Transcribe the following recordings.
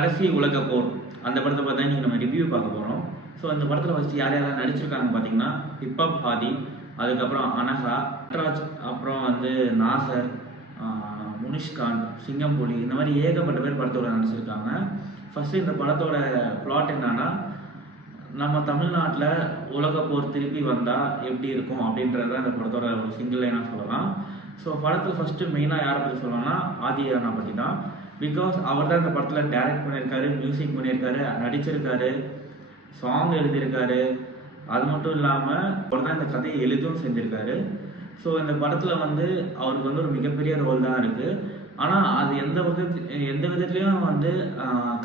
கடைசி உலக போர் அந்த படத்தை பார்த்தா இன்றைக்கி நம்ம ரிவ்யூ பார்க்க போகிறோம். ஸோ அந்த படத்தில் ஃபஸ்ட்டு யார் யாரெல்லாம் நடிச்சிருக்காங்க பார்த்தீங்கன்னா, ஹிப்ஹாப் ஹாதி, அதுக்கப்புறம் அனகா, நட்ராஜ், அப்புறம் வந்து நாசர், முனிஷ்காந்த், சிங்கம்புலி, இந்த மாதிரி ஏகப்பட்ட பேர் படத்தோட நடிச்சிருக்காங்க. ஃபஸ்ட்டு இந்த படத்தோட பிளாட் என்னன்னா, நம்ம தமிழ்நாட்டில் உலக போர் திருப்பி வந்தால் எப்படி இருக்கும் அப்படின்றத அந்த படத்தோட ஒரு சிங்கிள் லைனாக சொல்லலாம். ஸோ படத்தில் ஃபஸ்ட்டு மெயினாக யாரை பற்றி சொல்லலாம்னா ஆதி அண்ணா பற்றி தான். பிகாஸ் அவர் தான் இந்த படத்தில் டைரக்ட் பண்ணியிருக்காரு, மியூசிக் பண்ணியிருக்காரு, நடிச்சிருக்காரு, சாங் எழுதியிருக்காரு. அது மட்டும் இல்லாமல் அவர் தான் இந்த கதையை எழுதவும் செஞ்சுருக்காரு. ஸோ இந்த படத்தில் வந்து அவருக்கு வந்து ஒரு மிகப்பெரிய ரோல் தான் இருக்குது. ஆனால் அது எந்த விதத்துலேயும் வந்து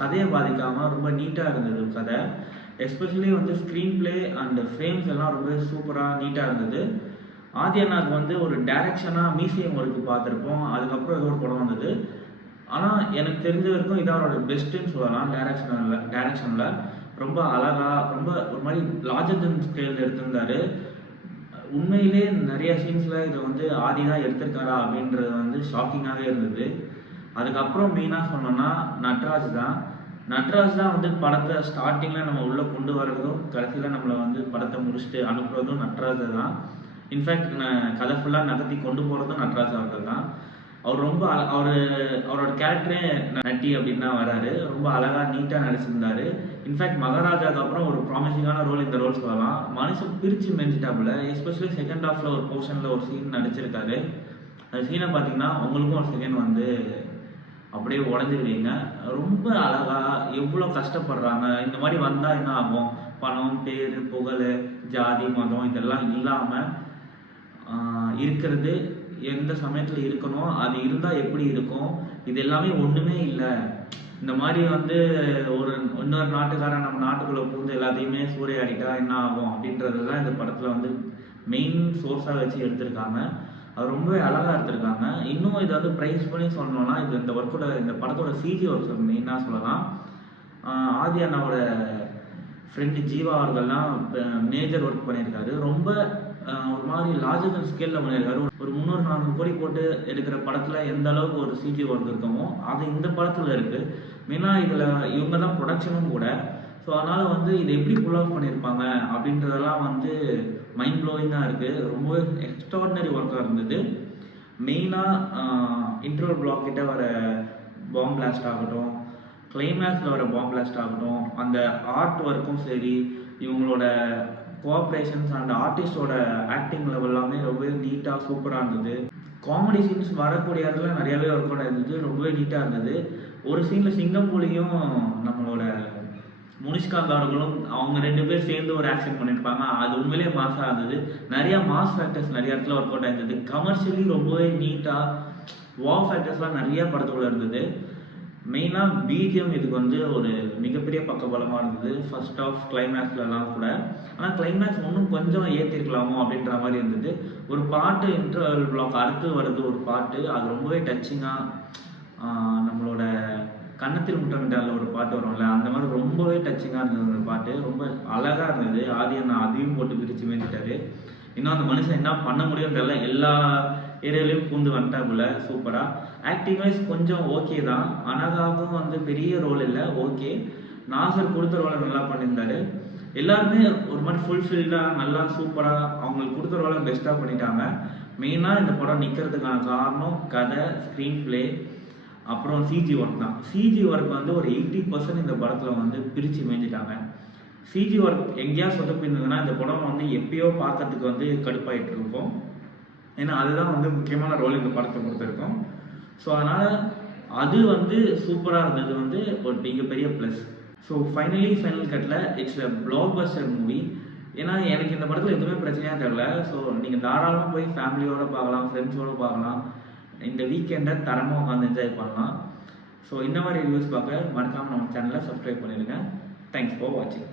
கதையை பாதிக்காமல் ரொம்ப நீட்டாக இருந்தது கதை. எஸ்பெஷலி வந்து ஸ்க்ரீன் பிளே அண்ட் ஃப்ரேம்ஸ் எல்லாம் ரொம்ப சூப்பராக நீட்டாக இருந்தது. ஆதி அண்ணாவுக்கு வந்து ஒரு டைரக்ஷனாக மியூசியம் ஒர்க்கு பார்த்துருப்போம், அதுக்கப்புறம் ஏதோ ஒரு படம் வந்தது. ஆனால் எனக்கு தெரிஞ்ச வரைக்கும் இதான் அவரோட பெஸ்ட்டுன்னு சொல்லலாம். டைரக்ஷனில் ரொம்ப அழகாக, ரொம்ப ஒரு மாதிரி லார்ஜர் தென் ஸ்கேல் எடுத்திருந்தார். உண்மையிலே நிறைய சீன்ஸில் இதை வந்து ஆதி தான் எடுத்திருக்காரா அப்படின்றது வந்து ஷாக்கிங்காகவே இருந்தது. அதுக்கப்புறம் மெயினாக சொன்னோன்னா நட்ராஜ் தான் வந்து படத்தை ஸ்டார்டிங்கில் நம்ம உள்ளே கொண்டு வர்றதும் கடைசியில் நம்மளை வந்து படத்தை முடிச்சுட்டு அனுப்புறதும் நட்ராஜ் தான். இன்ஃபேக்ட் கதை ஃபுல்லாக நகர்த்தி கொண்டு போகிறதும் நட்ராஜ் அவர்கள் தான். அவர் ரொம்ப அவரோட கேரக்டரே நட்டி அப்படின்னு தான் வராரு. ரொம்ப அழகாக நீட்டாக நடிச்சிருந்தாரு. இன்ஃபேக்ட் மகாராஜாவுக்கு அப்புறம் ஒரு ப்ராமிசிங்கான ரோல் இந்த ரோல் சொல்லலாம். மனுஷன் பிரித்து மெஞ்சிட்டாப்புல. எஸ்பெஷலி செகண்ட் ஹாஃபில் ஒரு போர்ஷனில் ஒரு சீன் நடிச்சிருக்காரு. அந்த சீனை பார்த்தீங்கன்னா உங்களுக்கும் ஒரு செகண்ட் வந்து அப்படியே உடஞ்சிருவீங்க. ரொம்ப அழகாக எவ்வளோ கஷ்டப்படுறாங்க, இந்த மாதிரி வந்தால் என்ன ஆகும், பணம், பேர், புகழ், ஜாதி, மதம் இதெல்லாம் இல்லாமல் இருக்கிறது எந்த சமயத்தில் இருக்கணும், அது இருந்தால் எப்படி இருக்கும், இது எல்லாமே ஒன்றுமே இல்லை. இந்த மாதிரி வந்து இன்னொரு நாட்டுக்காரன் நம்ம நாட்டுக்குள்ளே புகுந்து எல்லாத்தையுமே சூறையாடிட்டா என்ன ஆகும் அப்படின்றது தான் இந்த படத்தில் வந்து மெயின் சோர்ஸாக வச்சு எடுத்திருக்காங்க. அது ரொம்பவே அழகாக எடுத்திருக்காங்க. இன்னும் இதை வந்து ப்ரைஸ் பண்ணி சொல்லணும்னா இது இந்த படத்தோட சிஜி ஒர்க்ஸ் மெயினாக சொல்லலாம். ஆதி அண்ணாவோட ஃப்ரெண்டு ஜீவா அவர்கள்லாம் மேஜர் ஒர்க் பண்ணியிருக்காரு. ரொம்ப ஒரு மாதிரி லார்ஜர் ஸ்கேலில் பண்ணியிருக்காரு. ஒரு 300-400 கோடி போட்டு எடுக்கிற படத்தில் எந்த அளவுக்கு ஒரு சிஜி ஒர்க் இருக்கமோ அது இந்த படத்தில் இருக்குது. மெயினாக இதில் இவங்க தான் ப்ரொடக்ஷனும் கூட. ஸோ அதனால் வந்து இதை எப்படி புல் ஆஃப் பண்ணியிருப்பாங்க அப்படின்றதெல்லாம் வந்து மைண்ட் ப்ளோயிங்காக இருக்குது. ரொம்பவே எக்ஸ்ட்ராடினரி ஒர்க்காக இருந்தது. மெயினாக இன்டர்வல் பிளாக் கிட்ட வர பாம் பிளாஸ்ட் ஆகட்டும், கிளைமேக்ஸில் வர பாம் பிளாஸ்ட் ஆகட்டும், அந்த ஆர்ட் ஒர்க்கும் சரி, இவங்களோட கோஆப்ரேஷன்ஸ் அண்ட் ஆர்டிஸ்டோட ஆக்டிங் லெவல் எல்லாமே ரொம்பவே நீட்டாக சூப்பராக இருந்தது. காமெடி சீன்ஸ் வரக்கூடிய இடத்துல நிறையாவே ஒர்க் அவுட் இருந்தது. ரொம்பவே நீட்டாக இருந்தது. ஒரு சீனில் சிங்கம்புலியும் நம்மளோட முனிஷ்காந்த் அவர்களும் அவங்க 2 பேர் சேர்ந்து ஒரு ஆக்ஷன் பண்ணியிருப்பாங்க. அது உண்மையிலே மாஸாக இருந்தது. நிறையா மாஸ் ஃபேக்டர்ஸ் நிறைய இடத்துல ஒர்க் அவுட் ஆயிருந்தது. கமர்ஷியலி ரொம்பவே நீட்டாக வா ஃபேக்டர்ஸ்லாம் நிறைய படத்துக்குள்ள இருந்தது. மெயினாக பிஜிஎம் இதுக்கு வந்து ஒரு மிகப்பெரிய பக்கபலமாக இருந்தது. ஃபர்ஸ்ட் ஆஃப் கிளைமேக்ஸ்லாம் கூட. ஆனால் கிளைமேக்ஸ் இன்னும் கொஞ்சம் ஏற்றிருக்கலாமோ அப்படின்ற மாதிரி இருந்தது. ஒரு பாட்டு இன்டர்வல் பிளாக் அடுத்து வருது ஒரு பாட்டு, அது ரொம்பவே டச்சிங்காக, நம்மளோட கன்னத்தில் முட்டமிட்டால ஒரு பாட்டு வரும்ல, அந்த மாதிரி ரொம்பவே டச்சிங்காக இருந்தது. அந்த பாட்டு ரொம்ப அழகாக இருந்தது. ஆதி அண்ணா அதையும் போட்டு பிரித்து மேய்ச்சிட்டாரு. இன்னும் அந்த மனுஷன் என்ன பண்ண முடியும்னு தெரியல, எல்லா ஏரியாலையும் பூந்து வந்துட்டாப்புல சூப்பராக. ஆக்டிங் வைஸ் கொஞ்சம் ஓகே தான். அனகாவும் வந்து பெரிய ரோல் இல்லை, ஓகே. நாசர் கொடுத்த ரோலை நல்லா பண்ணியிருந்தாரு. எல்லாருமே ஒரு மாதிரி ஃபுல்ஃபில்டாக நல்லா சூப்பராக அவங்களுக்கு கொடுத்த ரோலை பெஸ்ட்டாக பண்ணிட்டாங்க. மெயினாக இந்த படம் நிற்கிறதுக்கான காரணம் கதை, ஸ்க்ரீன் பிளே, அப்புறம் சிஜி ஒர்க் தான். சிஜி ஒர்க் வந்து ஒரு 80% இந்த படத்தில் வந்து பிரித்து மேய்ஞ்சிட்டாங்க. சிஜி ஒர்க் எங்கேயா சொதப்பிருந்ததுன்னா இந்த படம் வந்து எப்பயோ பார்க்கறதுக்கு வந்து கடுப்பாயிட்டு இருக்கும். ஏன்னா அதுதான் வந்து முக்கியமான ரோல் இந்த படத்தை கொடுத்துருக்கோம். ஸோ அதனால் அது வந்து சூப்பராக இருந்தது வந்து ஒரு மிகப்பெரிய ப்ளஸ். ஸோ ஃபைனல் கட்டில் it's a black Bastar movie. ஏன்னா எனக்கு இந்த படத்தில் எதுவுமே பிரச்சனையாக தெரியல. ஸோ நீங்கள் தாராளமாக போய் ஃபேமிலியோடு பார்க்கலாம், ஃப்ரெண்ட்ஸோடு பார்க்கலாம். இந்த வீக்கெண்டை தரமாக உட்காந்து என்ஜாய் பண்ணலாம். ஸோ இந்த மாதிரி ரிவ்யூஸ் பார்க்க மறக்காமல் நம்ம சேனலை சப்ஸ்கிரைப் பண்ணிடுங்க. தேங்க்ஸ் ஃபார் வாட்சிங்.